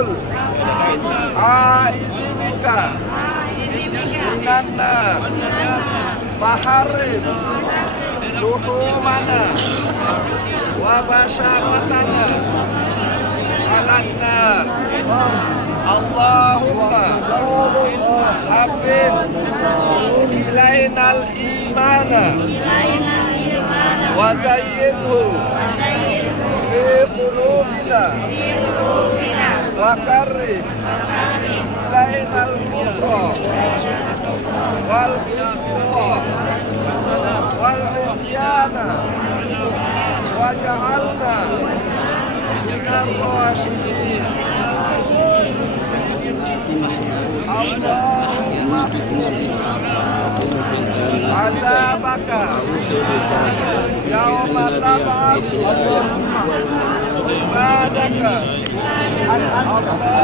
Rasul Aizibika Minannar Maharim Luhumana Wabasyaratana Alannar Allahumma Habib Ilainal imana Wa zayyinhu Fi qulubina Wa karrim Ilainal kufra Wal fusuqa Wal isyana Wa ja'alna Minar rasyidin Allahumma azabaka yawma tab'at ibadaka Allahumma